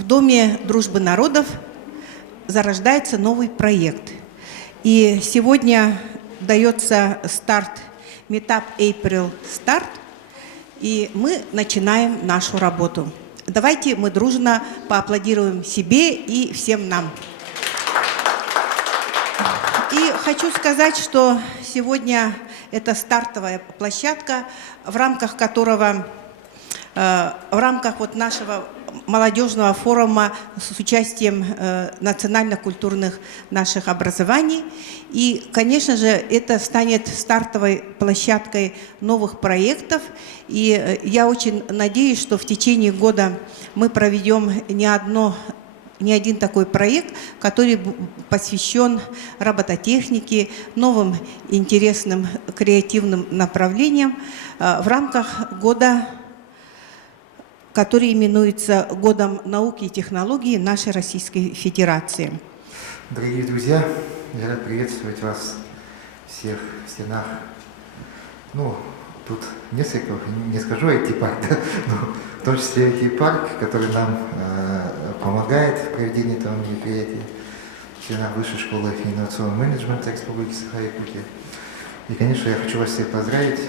в Доме дружбы народов зарождается новый проект. И сегодня дается старт, Meetup April Start, и мы начинаем нашу работу. Давайте мы дружно поаплодируем себе и всем нам. И хочу сказать, что сегодня это стартовая площадка, в рамках которого, в рамках вот нашего молодежного форума с участием национально-культурных наших образований. И, конечно же, это станет стартовой площадкой новых проектов. И я очень надеюсь, что в течение года мы проведем не один такой проект, который посвящен робототехнике, новым интересным креативным направлениям в рамках года, который именуется Годом науки и технологий нашей Российской Федерации. Дорогие друзья, я рад приветствовать вас всех в стенах. Ну, тут несколько, не скажу IT-парк, да, но в том числе IT-парк, который нам помогает в проведении этого мероприятия в стенах Высшей школы инновационного менеджмента Республики Саха-Якутия. И, конечно, я хочу вас всех поздравить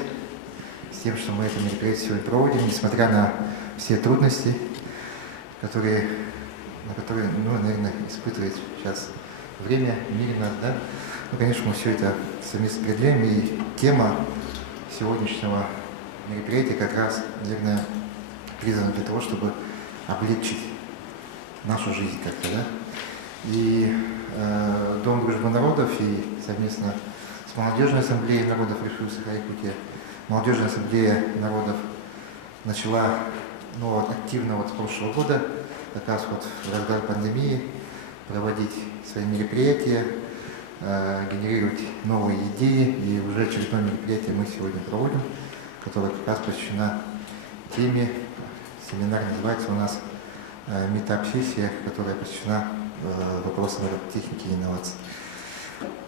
с тем, что мы это мероприятие сегодня проводим, несмотря на все трудности, на которые, ну, наверное, испытывает сейчас время, мир нас, да. Ну, конечно, мы все это совместно преодолеем, и тема сегодняшнего мероприятия как раз, наверное, призвана для того, чтобы облегчить нашу жизнь как-то, да. И Дом дружбы народов и совместно с Молодежной ассамблеей народов Республики Саха-Якутия, Молодежная ассамблея народов начала активно с прошлого года, как раз в разгар пандемии, проводить свои мероприятия, генерировать новые идеи. И уже очередное мероприятие мы сегодня проводим, которое как раз посвящено теме, семинар называется у нас «Meetup-сессия», которая посвящена вопросам техники и инноваций.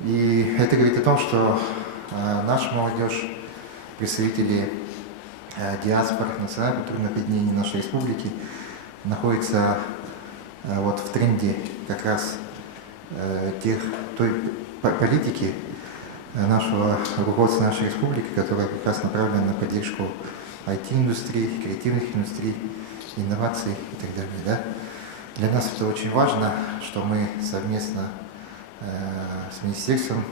И это говорит о том, что наша молодежь, представители диаспор, национально-культурных объединений нашей республики находится в тренде как раз той политики нашего руководства нашей республики, которая как раз направлена на поддержку IT-индустрии, креативных индустрий, инноваций и так далее. Да? Для нас это очень важно, что мы совместно с Министерством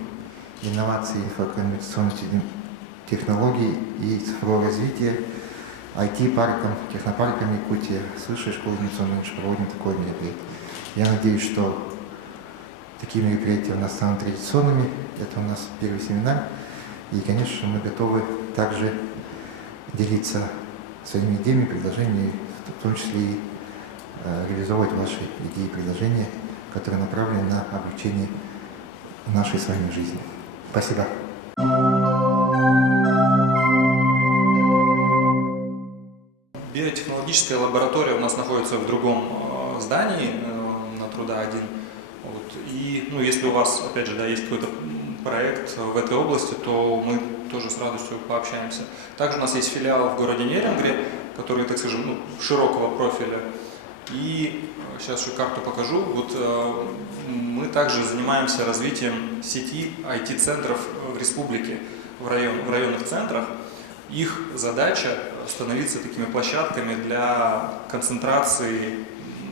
инноваций, информационных технологий и цифрового развития, IT-парком, технопарком Якутия, с Высшей школы инновационного менеджмента проводим такое мероприятие. Я надеюсь, что такие мероприятия у нас станут традиционными. Это у нас первый семинар. И, конечно, мы готовы также делиться своими идеями, предложениями, в том числе и реализовывать ваши идеи и предложения, которые направлены на облегчение нашей с вами жизни. Спасибо. Биотехнологическая лаборатория у нас находится в другом здании, на Труда 1. И если у вас, опять же, есть какой-то проект в этой области, то мы тоже с радостью пообщаемся. Также у нас есть филиал в городе Нерюнгри, который, так скажем, широкого профиля. И сейчас еще карту покажу. Мы также занимаемся развитием сети IT-центров в республике, в районных центрах. Их задача становиться такими площадками для концентрации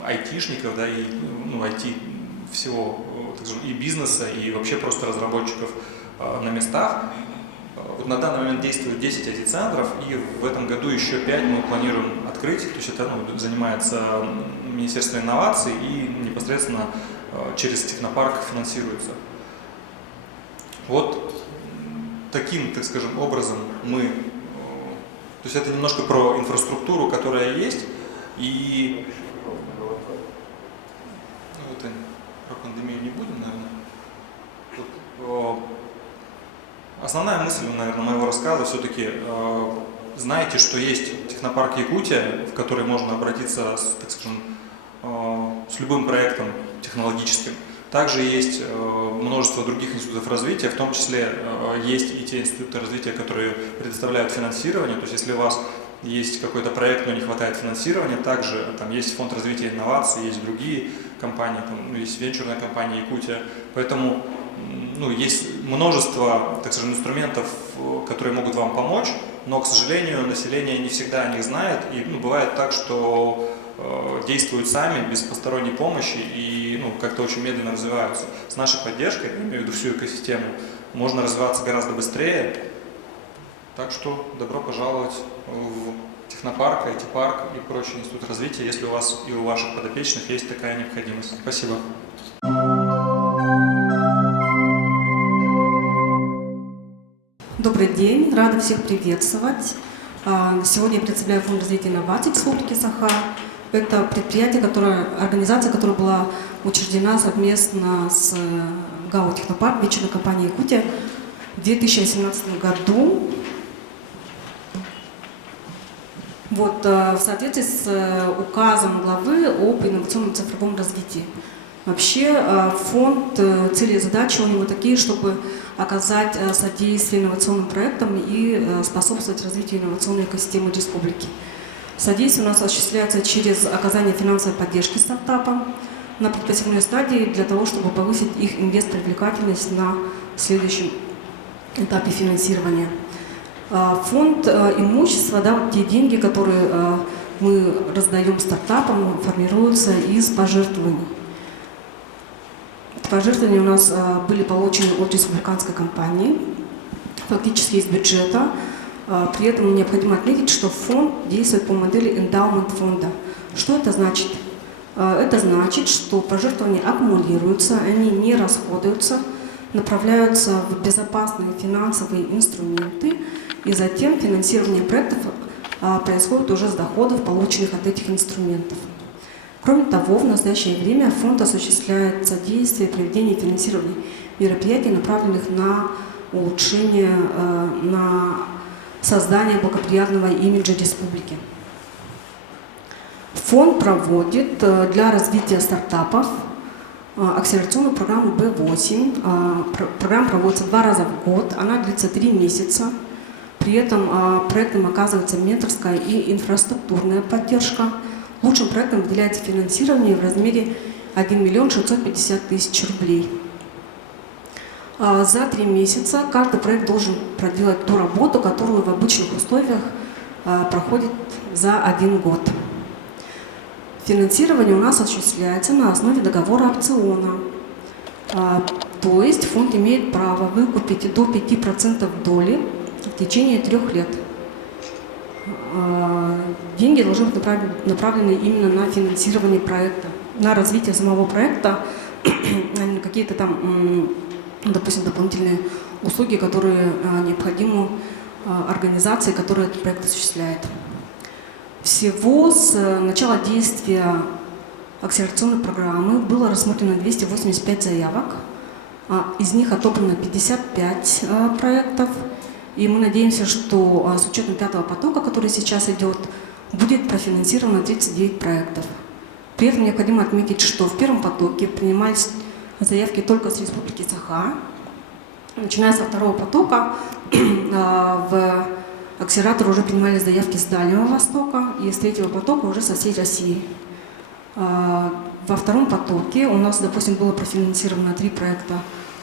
айтишников, да, и IT всего, так скажем, и бизнеса, и вообще просто разработчиков на местах. На данный момент действует 10 IT-центров, и в этом году еще 5 мы планируем открыть. То есть это занимается Министерство инноваций и непосредственно через технопарк финансируется. Вот таким, так скажем, образом мы... То есть это немножко про инфраструктуру, которая есть, и... Про пандемию не будем, наверное. Основная мысль, наверное, моего рассказа все-таки знаете, что есть технопарк Якутия, в который можно обратиться, так скажем, с любым проектом технологическим. Также есть множество других институтов развития, в том числе есть и те институты развития, которые предоставляют финансирование. То есть если у вас есть какой-то проект, но не хватает финансирования. Также там есть фонд развития инноваций, есть другие компании, там, ну, есть венчурная компания Якутия. Поэтому ну, есть множество, так скажем, инструментов, которые могут вам помочь, но, к сожалению, население не всегда о них знает. И ну, бывает так, что действуют сами, без посторонней помощи и ну, как-то очень медленно развиваются. С нашей поддержкой, я имею в виду всю экосистему, можно развиваться гораздо быстрее. Так что добро пожаловать в технопарк, IT-парк и прочий институт развития, если у вас и у ваших подопечных есть такая необходимость. Спасибо. Добрый день, рада всех приветствовать. Сегодня я представляю Фонд развития инноваций Республики Саха. Это предприятие, организация, которая была учреждена совместно с ГАО «Технопарк», венчурной компанией «Якутия» в 2018 году. Вот, в соответствии с указом главы об инновационном цифровом развитии. Вообще фонд, цели и задачи у него такие, чтобы оказать содействие инновационным проектам и способствовать развитию инновационной экосистемы республики. Содействие у нас осуществляется через оказание финансовой поддержки стартапам на предпосевной стадии для того, чтобы повысить их инвест-привлекательность на следующем этапе финансирования. Фонд имущества, да, вот те деньги, которые мы раздаем стартапам, формируются из пожертвований. Пожертвования у нас были получены от республиканской компании, фактически из бюджета. При этом необходимо отметить, что фонд действует по модели эндаумент фонда. Что это значит? Это значит, что пожертвования аккумулируются, они не расходуются, направляются в безопасные финансовые инструменты, и затем финансирование проектов происходит уже с доходов, полученных от этих инструментов. Кроме того, в настоящее время фонд осуществляет содействие проведения и финансирования мероприятий, направленных на улучшение, на создание благоприятного имиджа республики. Фонд проводит для развития стартапов акселерационную программу B8. Программа проводится 2 раза в год, она длится 3 месяца. При этом проектам оказывается менторская и инфраструктурная поддержка. Лучшим проектам выделяется финансирование в размере 1 миллион 650 тысяч рублей. За 3 месяца каждый проект должен проделать ту работу, которую в обычных условиях проходит за 1 год. Финансирование у нас осуществляется на основе договора опциона. То есть фонд имеет право выкупить до 5% доли в течение 3 лет. Деньги должны быть направлены именно на финансирование проекта, на развитие самого проекта, а не на какие-то там, допустим, дополнительные услуги, которые необходимы организации, которая этот проект осуществляет. Всего с начала действия акселерационной программы было рассмотрено 285 заявок, из них отобрано 55 проектов. И мы надеемся, что с учетом 5-го потока, который сейчас идет, будет профинансировано 39 проектов. При этом необходимо отметить, что в первом потоке принимались заявки только с Республики Саха. Начиная со 2-го потока в акселератор уже принимались заявки с Дальнего Востока, и с 3-го потока уже со всей России. Во 2-м потоке у нас, допустим, было профинансировано 3 проекта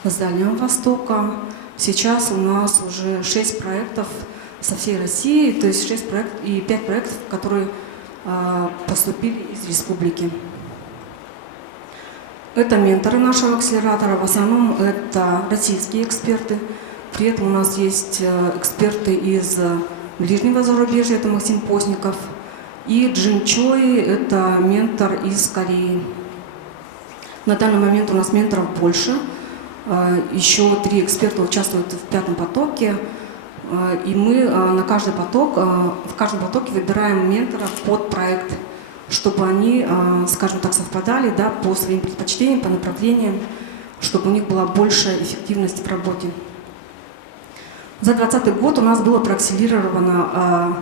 с Дальнего Востока. Сейчас у нас уже 6 проектов со всей России, то есть 6 проектов и 5 проектов, которые поступили из республики. Это менторы нашего акселератора, в основном это российские эксперты. При этом у нас есть эксперты из ближнего зарубежья, это Максим Постников, и Джин Чой, это ментор из Кореи. На данный момент у нас менторов больше. Еще 3 эксперта участвуют в 5-м потоке, и мы на каждый поток, в каждом потоке выбираем менторов под проект, чтобы они, скажем так, совпадали, да, по своим предпочтениям, по направлениям, чтобы у них была большая эффективность в работе. За 2020 год у нас было проакселерировано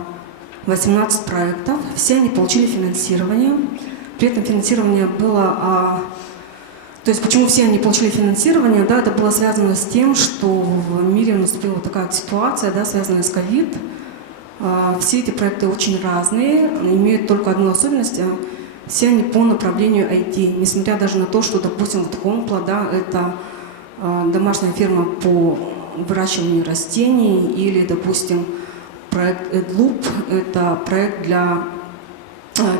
18 проектов, все они получили финансирование, при этом финансирование было... То есть почему все они получили финансирование, да, это было связано с тем, что в мире наступила такая ситуация, да, связанная с ковид. Все эти проекты очень разные, имеют только одну особенность – все они по направлению IT, несмотря даже на то, что, допустим, вот Hompla, да, это домашняя ферма по выращиванию растений, или, допустим, проект EdLoop – это проект для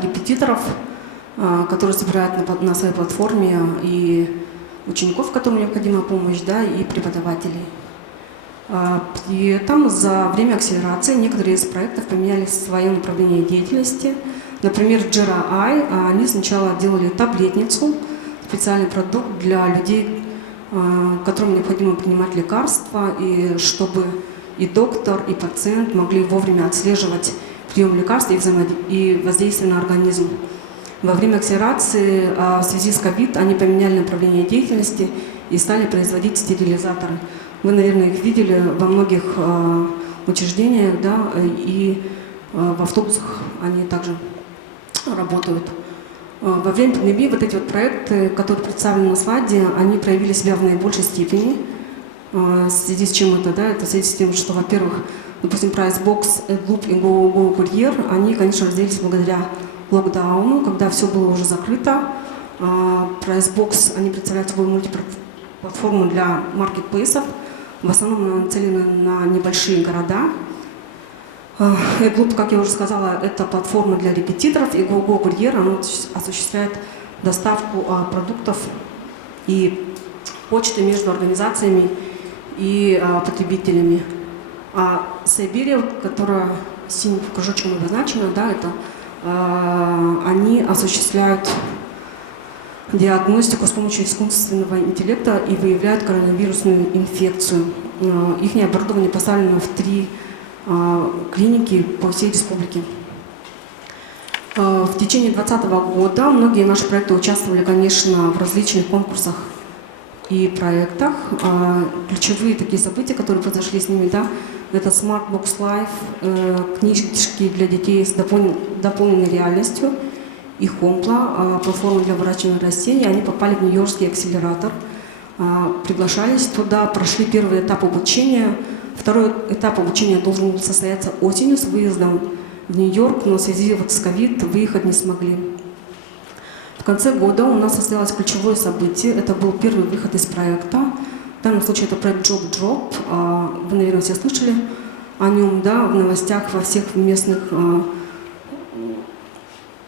репетиторов, которые собирают на своей платформе и учеников, которым необходима помощь, да, и преподавателей. При этом за время акселерации некоторые из проектов поменяли свое направление деятельности. Например, Jira Eye, они сначала делали таблетницу, специальный продукт для людей, которым необходимо принимать лекарства, и чтобы и доктор, и пациент могли вовремя отслеживать прием лекарств и воздействие на организм. Во время акселерации в связи с COVID они поменяли направление деятельности и стали производить стерилизаторы. Вы, наверное, их видели во многих учреждениях, да, и в автобусах они также работают. Во время пандемии вот эти вот проекты, которые представлены на слайде, они проявили себя в наибольшей степени. В связи с чем это? Да? Это в связи с тем, что, во-первых, допустим, PriceBox, EdLoop и Go Courier, они, конечно, разделились благодаря локдауну, когда все было уже закрыто. PriceBox, они представляют собой мультиплатформу для маркетплейсов, в основном нацелены на небольшие города. EdLoop, как я уже сказала, это платформа для репетиторов, и Go Courier, она осуществляет доставку продуктов и почты между организациями и потребителями. А Siberia, которая синим кружочком обозначена, да, это они осуществляют диагностику с помощью искусственного интеллекта и выявляют коронавирусную инфекцию. Их оборудование поставлено в 3 клиники по всей республике. В течение 2020 года многие наши проекты участвовали, конечно, в различных конкурсах и проектах. Ключевые такие события, которые произошли с ними, да, это Smart Box Life, книжки для детей с дополненной реальностью, и Hompla, платформа для выращивания растений. Они попали в Нью-Йоркский акселератор, приглашались туда, прошли первый этап обучения. Второй этап обучения должен был состояться осенью с выездом в Нью-Йорк, но в связи с COVID выехать не смогли. В конце года у нас состоялось ключевое событие. Это был первый выход из проекта. В данном случае это проект Job Drop. Вы, наверное, все слышали о нем, да, в новостях во всех местных.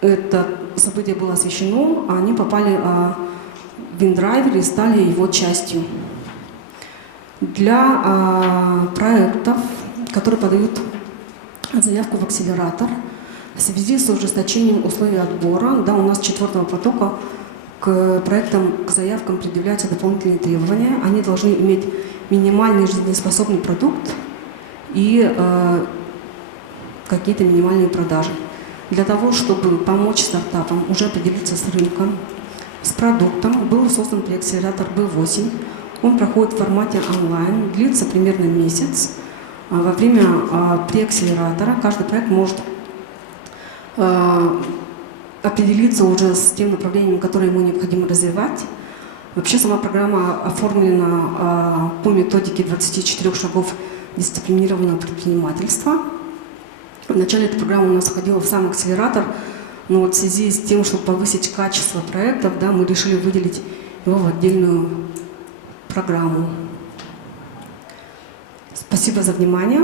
Это событие было освещено, они попали в InDriver и стали его частью. Для проектов, которые подают заявку в акселератор, в связи с ужесточением условий отбора, да, у нас 4-го потока к проектам, к заявкам предъявляются дополнительные требования. Они должны иметь минимальный жизнеспособный продукт и какие-то минимальные продажи. Для того, чтобы помочь стартапам уже определиться с рынком, с продуктом, был создан преакселератор B8. Он проходит в формате онлайн, длится примерно месяц. Во время преакселератора каждый проект может определиться уже с тем направлением, которое ему необходимо развивать. Вообще сама программа оформлена по методике 24 шагов дисциплинированного предпринимательства. В начале эта программа у нас входила в сам акселератор, но вот в связи с тем, чтобы повысить качество проектов, да, мы решили выделить его в отдельную программу. Спасибо за внимание.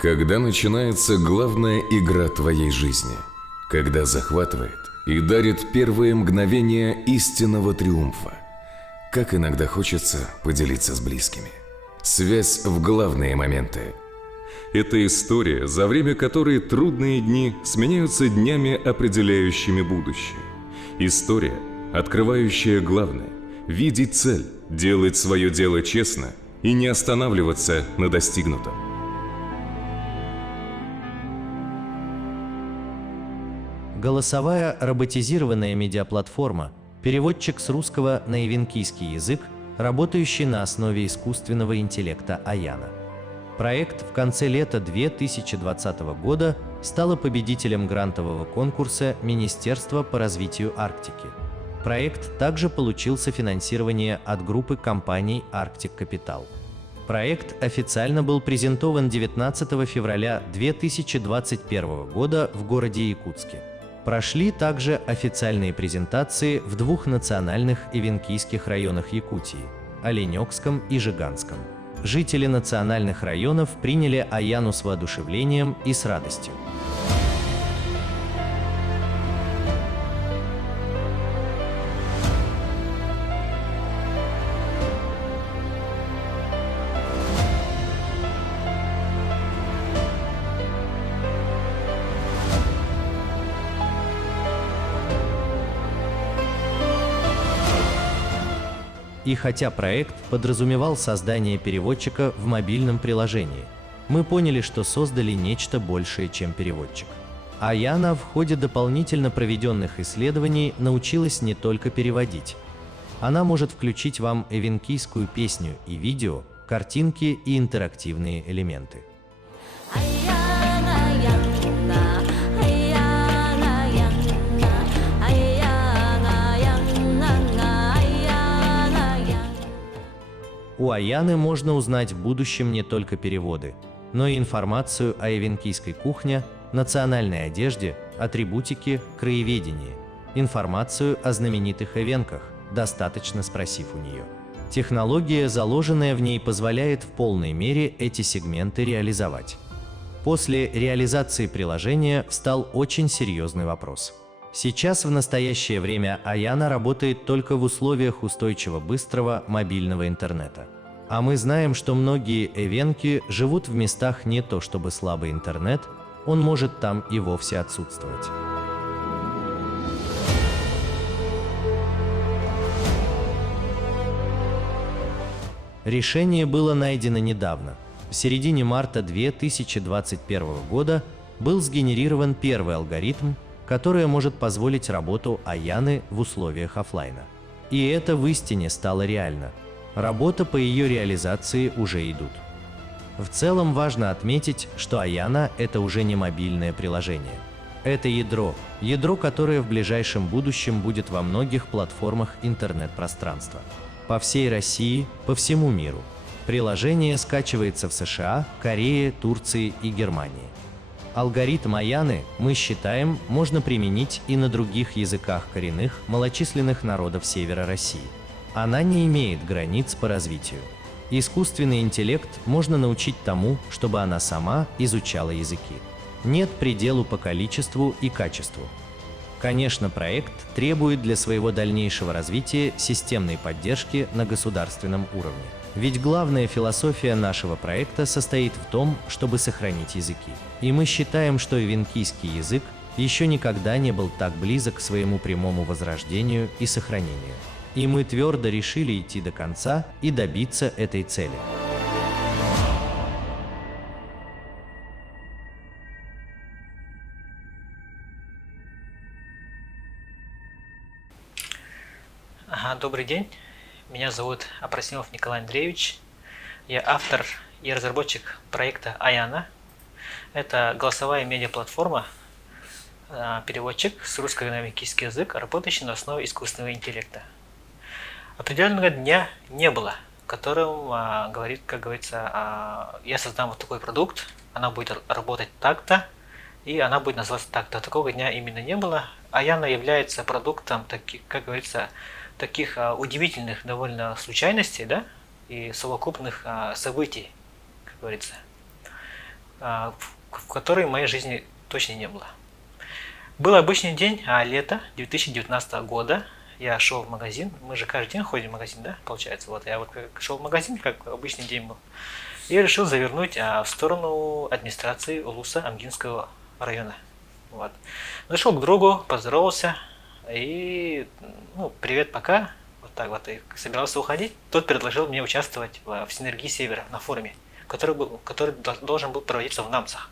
Когда начинается главная игра твоей жизни, когда захватывает и дарит первые мгновения истинного триумфа, как иногда хочется поделиться с близкими. Связь в главные моменты. Это история, за время которой трудные дни сменяются днями, определяющими будущее. История, открывающая главное – видеть цель, делать свое дело честно и не останавливаться на достигнутом. Голосовая роботизированная медиаплатформа, переводчик с русского на эвенкийский язык, работающий на основе искусственного интеллекта Аяна. Проект в конце лета 2020 года стал победителем грантового конкурса Министерства по развитию Арктики. Проект также получил софинансирование от группы компаний Arctic Capital. Проект официально был презентован 19 февраля 2021 года в городе Якутске. Прошли также официальные презентации в двух национальных эвенкийских районах Якутии – Оленёкском и Жиганском. Жители национальных районов приняли Аяну с воодушевлением и с радостью. И хотя проект подразумевал создание переводчика в мобильном приложении, мы поняли, что создали нечто большее, чем переводчик. Аяна в ходе дополнительно проведенных исследований научилась не только переводить. Она может включить вам эвенкийскую песню и видео, картинки и интерактивные элементы. У Аяны можно узнать в будущем не только переводы, но и информацию о эвенкийской кухне, национальной одежде, атрибутике, краеведении, информацию о знаменитых эвенках, достаточно спросив у нее. Технология, заложенная в ней, позволяет в полной мере эти сегменты реализовать. После реализации приложения встал очень серьезный вопрос. Сейчас в настоящее время Аяна работает только в условиях устойчиво быстрого мобильного интернета. А мы знаем, что многие эвенки живут в местах не то чтобы слабый интернет, он может там и вовсе отсутствовать. Решение было найдено недавно. В середине марта 2021 года был сгенерирован первый алгоритм, которая может позволить работу Аяны в условиях офлайна. И это в истине стало реально. Работа по ее реализации уже идут. В целом важно отметить, что Аяна – это уже не мобильное приложение. Это ядро, которое в ближайшем будущем будет во многих платформах интернет-пространства. По всей России, по всему миру. Приложение скачивается в США, Корее, Турции и Германии. Алгоритм Аяны, мы считаем, можно применить и на других языках коренных, малочисленных народов севера России. Она не имеет границ по развитию. Искусственный интеллект можно научить тому, чтобы она сама изучала языки. Нет пределу по количеству и качеству. Конечно, проект требует для своего дальнейшего развития системной поддержки на государственном уровне. Ведь главная философия нашего проекта состоит в том, чтобы сохранить языки. И мы считаем, что эвенкийский язык еще никогда не был так близок к своему прямому возрождению и сохранению. И мы твердо решили идти до конца и добиться этой цели. Добрый день, меня зовут Апрасимов Николай Андреевич, я автор и разработчик проекта Аяна. Это голосовая медиаплатформа, переводчик с русского на эвенкийский язык, работающий на основе искусственного интеллекта. Определенного дня не было, в котором говорит, как говорится, я создам вот такой продукт, она будет работать так-то, и она будет называться так-то. Такого дня именно не было. Аяна является продуктом, как говорится, таких удивительных довольно случайностей, да, и совокупных событий, как говорится, в которые в моей жизни точно не было. Был обычный день, лето 2019 года. Я шел в магазин, мы же каждый день ходим в магазин, да, получается. Вот я вот шел в магазин, как обычный день был, и решил завернуть в сторону администрации Улуса Амгинского района. Вот. Зашел к другу, поздоровался, и, привет, пока. Вот так вот и собирался уходить, тот предложил мне участвовать в Синергии Севера на форуме, который должен был проводиться в Намсах.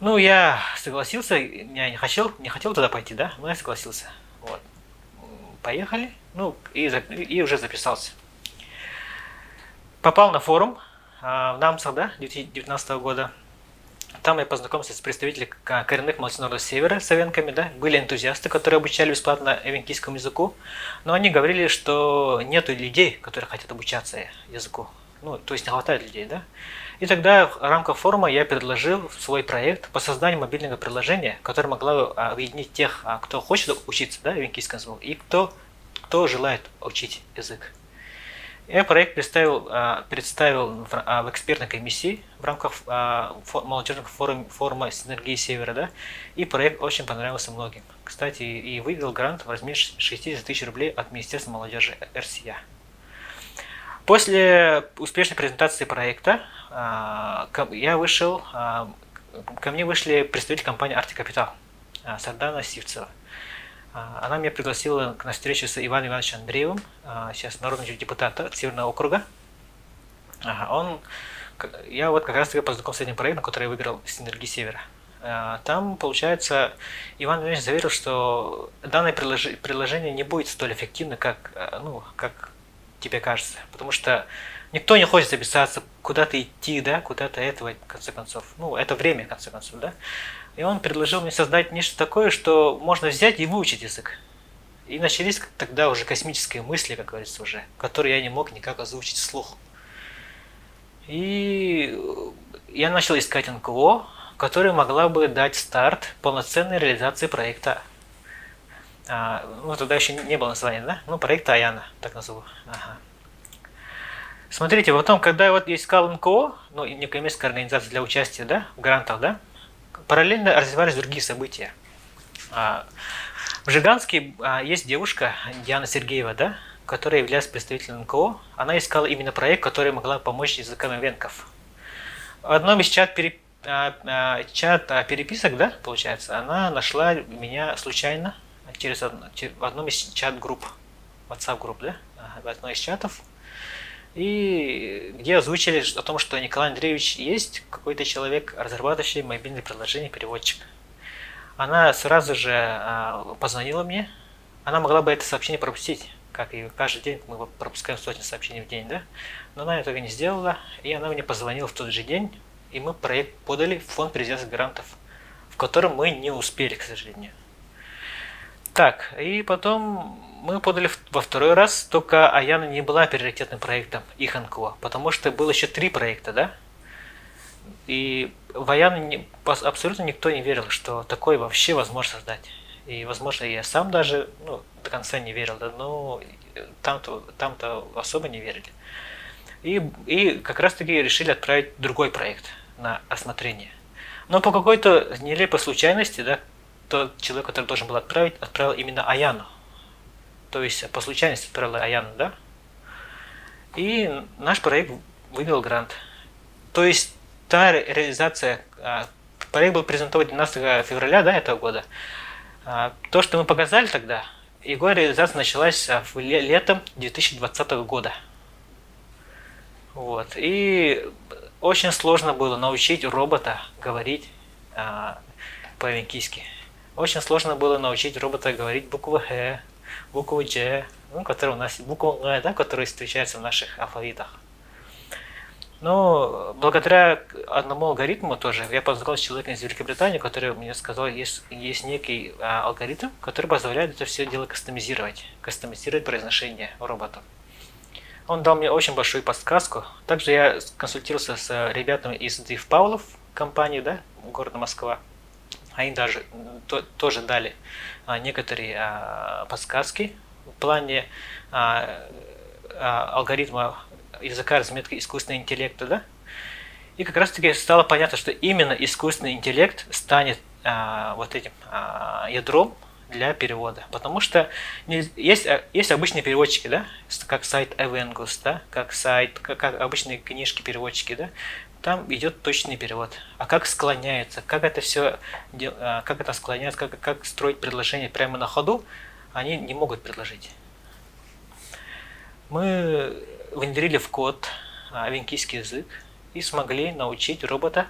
Ну, я согласился, я не хотел туда пойти, да, но я согласился. Вот. Поехали, ну, и уже записался. Попал на форум в Намсах, да, 2019 года. Там я познакомился с представителями коренных малочисленных народов Севера, с эвенками, да. Были энтузиасты, которые обучали бесплатно эвенкийскому языку, но они говорили, что нету людей, которые хотят обучаться языку. Ну, то есть не хватает людей, да. И тогда в рамках форума я предложил свой проект по созданию мобильного приложения, которое могло объединить тех, кто хочет учиться, да, эвенкийскому языку, и кто желает учить язык. Я проект представил в экспертной комиссии в рамках молодежного форума Синергии Севера, да, и проект очень понравился многим. Кстати, и выиграл грант в размере 60 тысяч рублей от Министерства молодежи РСЯ. После успешной презентации проекта я вышел, ко мне вышли представители компании Arctic Capital, Сардана Сивцева. Она меня пригласила на встречу с Иваном Ивановичем Андреевым, сейчас народный депутат от Северного округа. Я вот как раз таки познакомился с этим проектом, который я выиграл в Синергии Севера. Там, получается, Иван Иванович заверил, что данное приложение не будет столь эффективно, как тебе кажется. Потому что никто не хочет записаться, куда-то идти, да, куда-то этого, в конце концов. Ну, это время, в конце концов, да. И он предложил мне создать нечто такое, что можно взять и выучить язык. И начались тогда уже космические мысли, как говорится, уже, которые я не мог никак озвучить вслух. И я начал искать НКО, которая могла бы дать старт полноценной реализации проекта. Ну, тогда еще не было названия, да? Ну, проекта Аяна, так назову. Ага. Смотрите, потом, когда я искал НКО, ну, некоммерческая организация для участия, да, в грантах, да, параллельно развивались другие события. В Жиганске есть девушка, Диана Сергеева, да, которая является представителем НКО. Она искала именно проект, который могла помочь языкам эвенков. В одном из чат переписок, да, получается, она нашла меня случайно в одном из чат-групп, WhatsApp-групп, да, в одном из чатов. И где озвучили о том, что Николай Андреевич есть какой-то человек, разрабатывающий мобильное приложение, переводчик. Она сразу же позвонила мне. Она могла бы это сообщение пропустить, как и каждый день мы пропускаем сотни сообщений в день, да? Но она этого не сделала, и она мне позвонила в тот же день, и мы проект подали в фонд президентских грантов, в котором мы не успели, к сожалению. Так, и потом мы подали во второй раз, только Аяна не была приоритетным проектом их НКО, потому что было еще 3 проекта, да? И в Аяну абсолютно никто не верил, что такое вообще возможно создать. И, возможно, я сам даже до конца не верил, да, но там-то особо не верили. И как раз-таки решили отправить другой проект на рассмотрение. Но по какой-то нелепой случайности, да, тот человек, который должен был отправил именно Аяну. То есть по случайности отправил Аяну, да? И наш проект выиграл грант. То есть та реализация, проект был презентован 12 февраля, да, этого года. То, что мы показали тогда, его реализация началась летом 2020 года. Вот. И очень сложно было научить робота говорить по-венкийски. Очень сложно было научить робота говорить букву Х, букву Дж, которая у нас букву Г, да, которая встречается в наших алфавитах. Но благодаря одному алгоритму тоже я познакомился с человеком из Великобритании, который мне сказал, есть некий алгоритм, который позволяет это все дело кастомизировать произношение роботов. Он дал мне очень большую подсказку. Также я консультировался с ребятами из Див Павлов компании, да, города Москва. Они даже тоже дали некоторые подсказки в плане алгоритма языка разметки искусственного интеллекта, да? И как раз таки стало понятно, что именно искусственный интеллект станет вот этим ядром для перевода. Потому что есть обычные переводчики, да? Как сайт Evengus, да? как обычные книжки-переводчики, да? Там идет точный перевод. А как склоняется, как это все, как это склоняется, как строить предложение прямо на ходу, они не могут предложить. Мы внедрили в код венкийский язык и смогли научить робота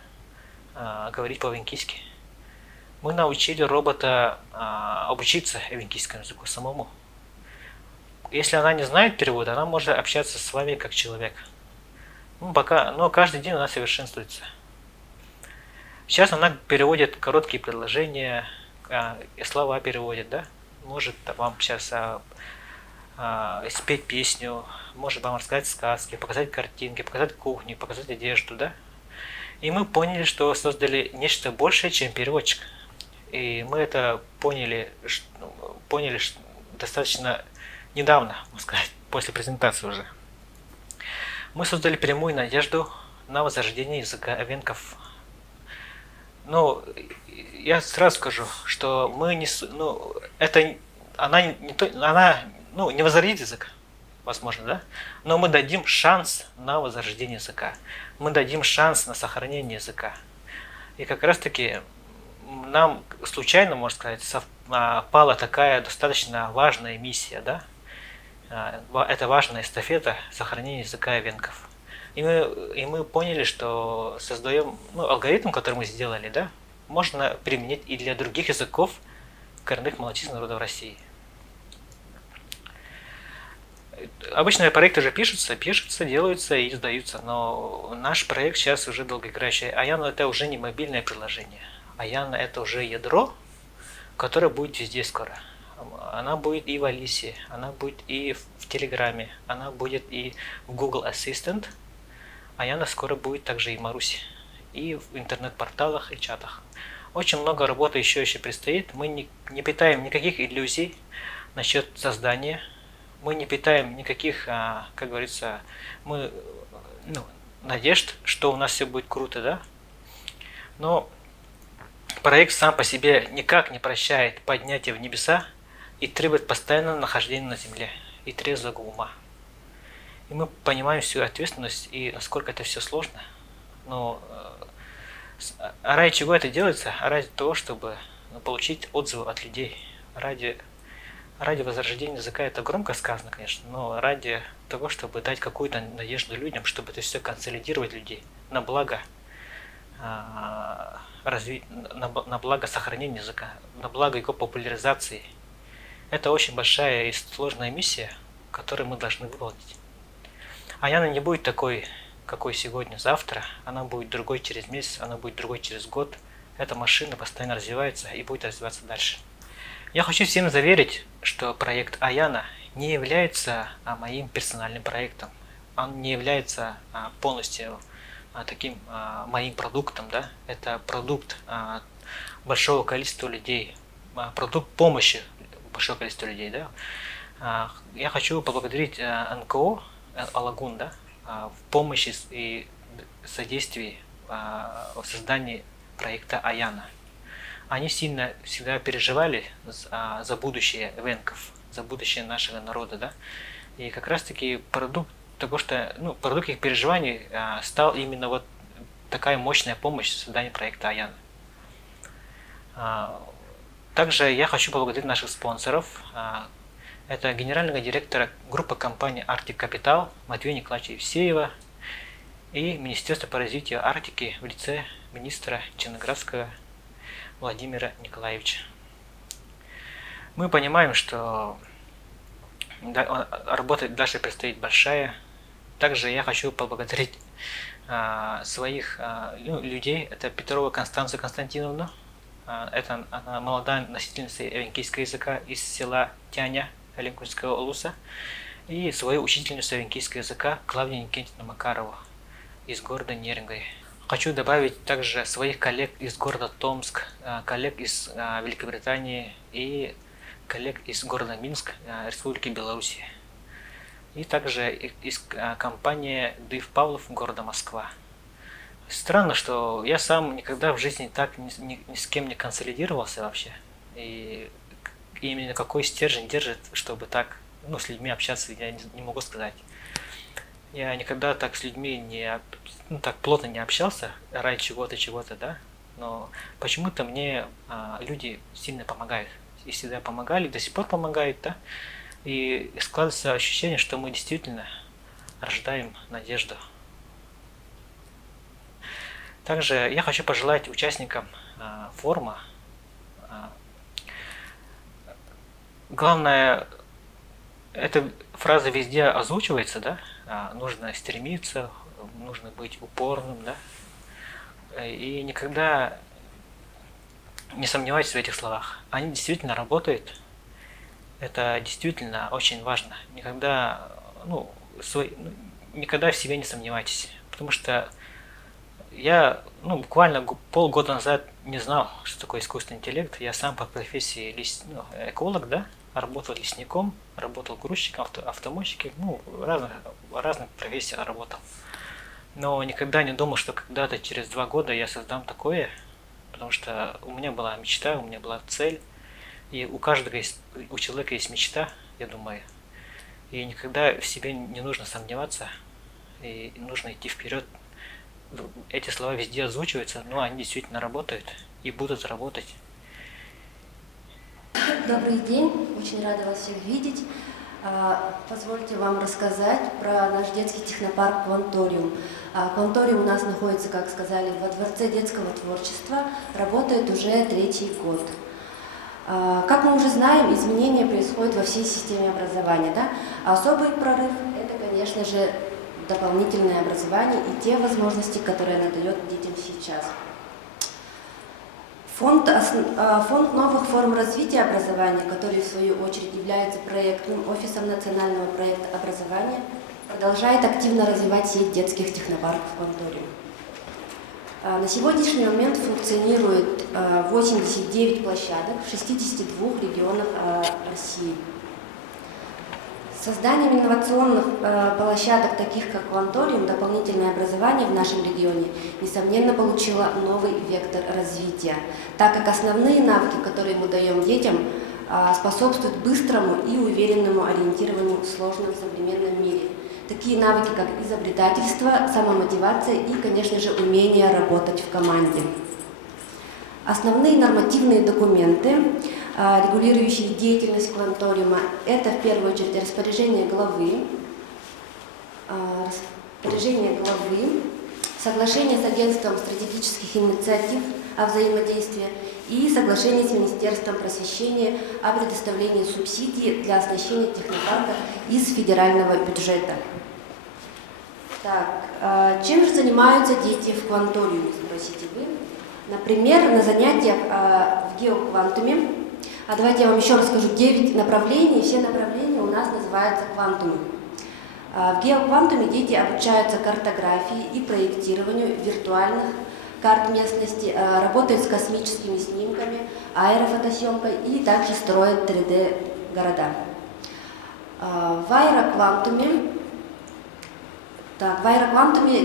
говорить по-венкийски. Мы научили робота обучиться венкийскому языку самому. Если она не знает перевода, она может общаться с вами как человек. Но каждый день она совершенствуется. Сейчас она переводит короткие предложения, слова переводит, да? Может вам сейчас спеть песню, может вам рассказать сказки, показать картинки, показать кухню, показать одежду, да? И мы поняли, что создали нечто большее, чем переводчик. И мы это поняли достаточно недавно, можно сказать, после презентации уже. Мы создали прямую надежду на возрождение языка эвенков. Но я сразу скажу, что мы не, она не возродит язык, возможно, да? Но мы дадим шанс на возрождение языка. Мы дадим шанс на сохранение языка. И как раз таки нам случайно, можно сказать, совпала такая достаточно важная миссия, да? Это важная эстафета сохранения языка эвенков. И мы поняли, что создаем алгоритм, который мы сделали, да, можно применить и для других языков коренных малочисленных народов России. Обычные проекты уже пишутся, делаются и издаются, но наш проект сейчас уже долгоиграющий. Аяна это уже не мобильное приложение. Аяна это уже ядро, которое будет везде скоро. Она будет и в Алисе, она будет и в Телеграме, она будет и в Google Assistant. Аяна скоро будет также и в Маруси, и в интернет-порталах и чатах. Очень много работы еще предстоит. Мы не питаем никаких иллюзий насчет создания. Мы не питаем никаких, как говорится, надежд, что у нас все будет круто, да? Но проект сам по себе никак не прощает поднятие в небеса и требует постоянного нахождения на земле и трезвого ума. И мы понимаем всю ответственность и насколько это все сложно. Но ради чего это делается? Ради того, чтобы получить отзывы от людей. Ради возрождения языка это громко сказано, конечно, но ради того, чтобы дать какую-то надежду людям, чтобы это все консолидировать людей на благо на благо сохранения языка, на благо его популяризации. Это очень большая и сложная миссия, которую мы должны выполнить. Аяна не будет такой, какой сегодня, завтра. Она будет другой через месяц, она будет другой через год. Эта машина постоянно развивается и будет развиваться дальше. Я хочу всем заверить, что проект Аяна не является моим персональным проектом. Он не является полностью таким моим продуктом. Да? Это продукт большого количества людей, продукт помощи большого количества людей. Да? Я хочу поблагодарить НКО Алагун, да, в помощи и содействии в создании проекта Аяна. Они сильно всегда переживали за будущее эвенков, за будущее нашего народа, да. И как раз таки продукт того, что продукт их переживаний стал именно вот такая мощная помощь в создании проекта Аяна. Также я хочу поблагодарить наших спонсоров. Это генерального директора группы компании Arctic Capital Матвея Николаевича Евсеева и Министерство по развитию Арктики в лице министра Черноградского Владимира Николаевича. Мы понимаем, что работа дальше предстоит большая. Также я хочу поблагодарить своих людей. Это Петрова Констанцию Константиновну. Это она молодая носительница эвенкийского языка из села Тяня Оленкунского улуса. И свою учительницу эвенкийского языка Клавдию Никитину Макарову из города Нерюнгри. Хочу добавить также своих коллег из города Томск, коллег из Великобритании и коллег из города Минск, Республики Беларусь. И также из компании Дыв Павлов города Москва. Странно, что я сам никогда в жизни так ни с кем не консолидировался вообще. И именно какой стержень держит, чтобы так с людьми общаться, я не могу сказать. Я никогда так с людьми так плотно не общался ради чего-то, да. Но почему-то мне люди сильно помогают. И всегда помогали, до сих пор помогают, да. И складывается ощущение, что мы действительно рождаем надежду. Также я хочу пожелать участникам форума, главное, эта фраза везде озвучивается, да, нужно стремиться, нужно быть упорным, да, и никогда не сомневайтесь в этих словах. Они действительно работают, это действительно очень важно. Никогда, никогда в себе не сомневайтесь, потому что я буквально полгода назад не знал, что такое искусственный интеллект. Я сам по профессии эколог, да, работал лесником, работал грузчиком, автомойщиком, разных профессиях работал. Но никогда не думал, что когда-то через 2 года я создам такое, потому что у меня была мечта, у меня была цель, и у человека есть мечта, я думаю, и никогда в себе не нужно сомневаться, и нужно идти вперед. Эти слова везде озвучиваются, но они действительно работают и будут работать. Добрый день, очень рада вас всех видеть. Позвольте вам рассказать про наш детский технопарк «Кванториум». «Кванториум» у нас находится, как сказали, во Дворце детского творчества, работает уже 3-й год. Как мы уже знаем, изменения происходят во всей системе образования. Да? Особый прорыв – это, конечно же, дополнительное образование и те возможности, которые оно дает детям сейчас. Фонд новых форм развития образования, который в свою очередь является проектным офисом национального проекта образования, продолжает активно развивать сеть детских технопарков «Кванториум». На сегодняшний момент функционирует 89 площадок в 62 регионах России. Созданием инновационных площадок, таких как «Кванториум», дополнительное образование в нашем регионе, несомненно, получило новый вектор развития, так как основные навыки, которые мы даем детям, способствуют быстрому и уверенному ориентированию в сложном современном мире. Такие навыки, как изобретательство, самомотивация и, конечно же, умение работать в команде. Основные нормативные документы, регулирующие деятельность «Кванториума», это в первую очередь распоряжение главы, соглашение с агентством стратегических инициатив о взаимодействии и соглашение с Министерством просвещения о предоставлении субсидий для оснащения технопарка из федерального бюджета. Так, чем же занимаются дети в «Кванториуме», спросите вы? Например, на занятиях в геоквантуме, давайте я вам еще расскажу, 9 направлений, все направления у нас называются квантумы. В геоквантуме дети обучаются картографии и проектированию виртуальных карт местности, работают с космическими снимками, аэрофотосъемкой и также строят 3D-города. В аэроквантуме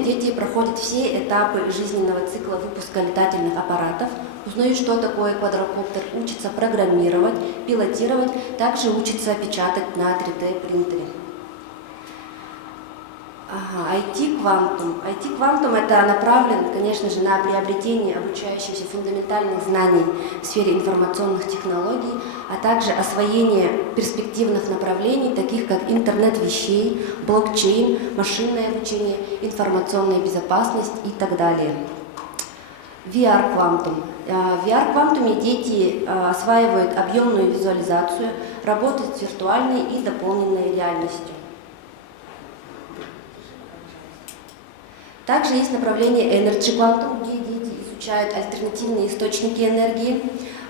дети проходят все этапы жизненного цикла выпуска летательных аппаратов, узнают, что такое квадрокоптер, учатся программировать, пилотировать, также учатся печатать на 3D-принтере. IT-квантум. IT-квантум это направлен, конечно же, на приобретение обучающихся фундаментальных знаний в сфере информационных технологий, а также освоение перспективных направлений, таких как интернет вещей, блокчейн, машинное обучение, информационная безопасность и так далее. VR-квантум. В VR-квантуме дети осваивают объемную визуализацию, работают с виртуальной и дополненной реальностью. Также есть направление Energy Quantum, где дети изучают альтернативные источники энергии,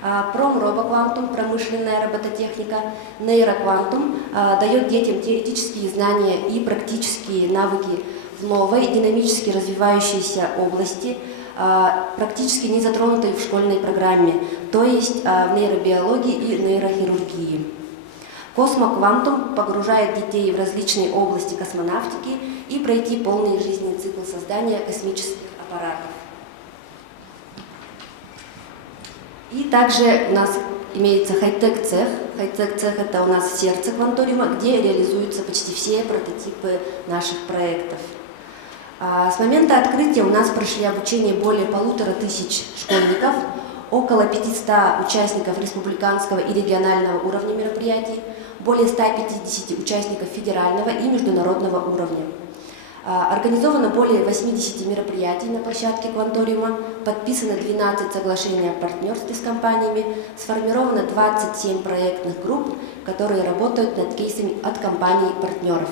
Prom-RoboQuantum, промышленная робототехника, Neuro-Quantum дает детям теоретические знания и практические навыки в новой, динамически развивающейся области, практически не затронутой в школьной программе, то есть в нейробиологии и нейрохирургии. Космо-квантум погружает детей в различные области космонавтики и пройти полный жизненный цикл создания космических аппаратов. И также у нас имеется хай-тек-цех. Хай-тек-цех – это у нас сердце «Кванториума», где реализуются почти все прототипы наших проектов. С момента открытия у нас прошли обучение более 1500 школьников, около 500 участников республиканского и регионального уровня мероприятий, более 150 участников федерального и международного уровня. Организовано более 80 мероприятий на площадке Кванториума, подписано 12 соглашений о партнерстве с компаниями, сформировано 27 проектных групп, которые работают над кейсами от компаний-партнеров.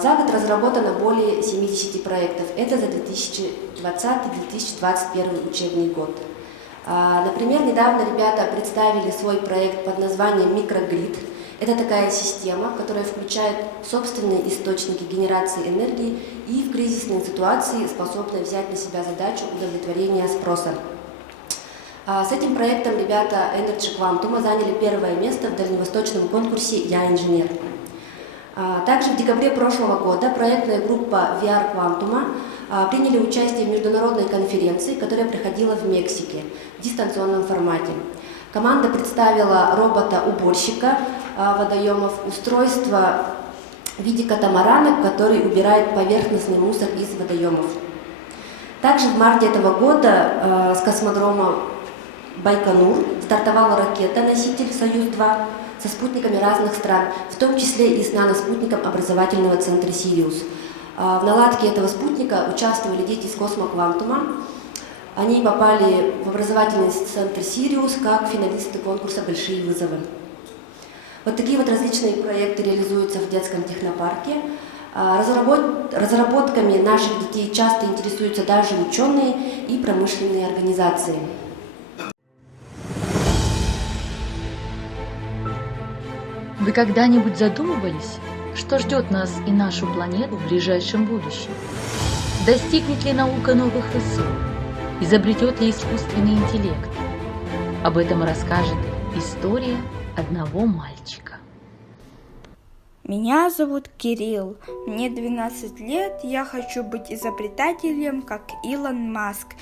За год разработано более 70 проектов, это за 2020-2021 учебный год. Например, недавно ребята представили свой проект под названием «Микрогрид». Это такая система, которая включает собственные источники генерации энергии и в кризисной ситуации способна взять на себя задачу удовлетворения спроса. С этим проектом ребята Energy Quantum заняли первое место в дальневосточном конкурсе «Я инженер». Также в декабре прошлого года проектная группа VR Quantum приняли участие в международной конференции, которая проходила в Мексике в дистанционном формате. Команда представила робота-уборщика водоемов, устройство в виде катамарана, который убирает поверхностный мусор из водоемов. Также в марте этого года с космодрома Байконур стартовала ракета-носитель «Союз-2» со спутниками разных стран, в том числе и с наноспутником образовательного центра «Сириус». В наладке этого спутника участвовали дети из Космоквантума. Они попали в образовательный центр «Сириус» как финалисты конкурса «Большие вызовы». Вот такие вот различные проекты реализуются в детском технопарке. Разработками наших детей часто интересуются даже ученые и промышленные организации. Вы когда-нибудь задумывались, что ждет нас и нашу планету в ближайшем будущем? Достигнет ли наука новых высот? Изобретет ли искусственный интеллект? Об этом расскажет история одного мальчика. Меня зовут Кирилл, мне 12 лет, я хочу быть изобретателем, как Илон Маск.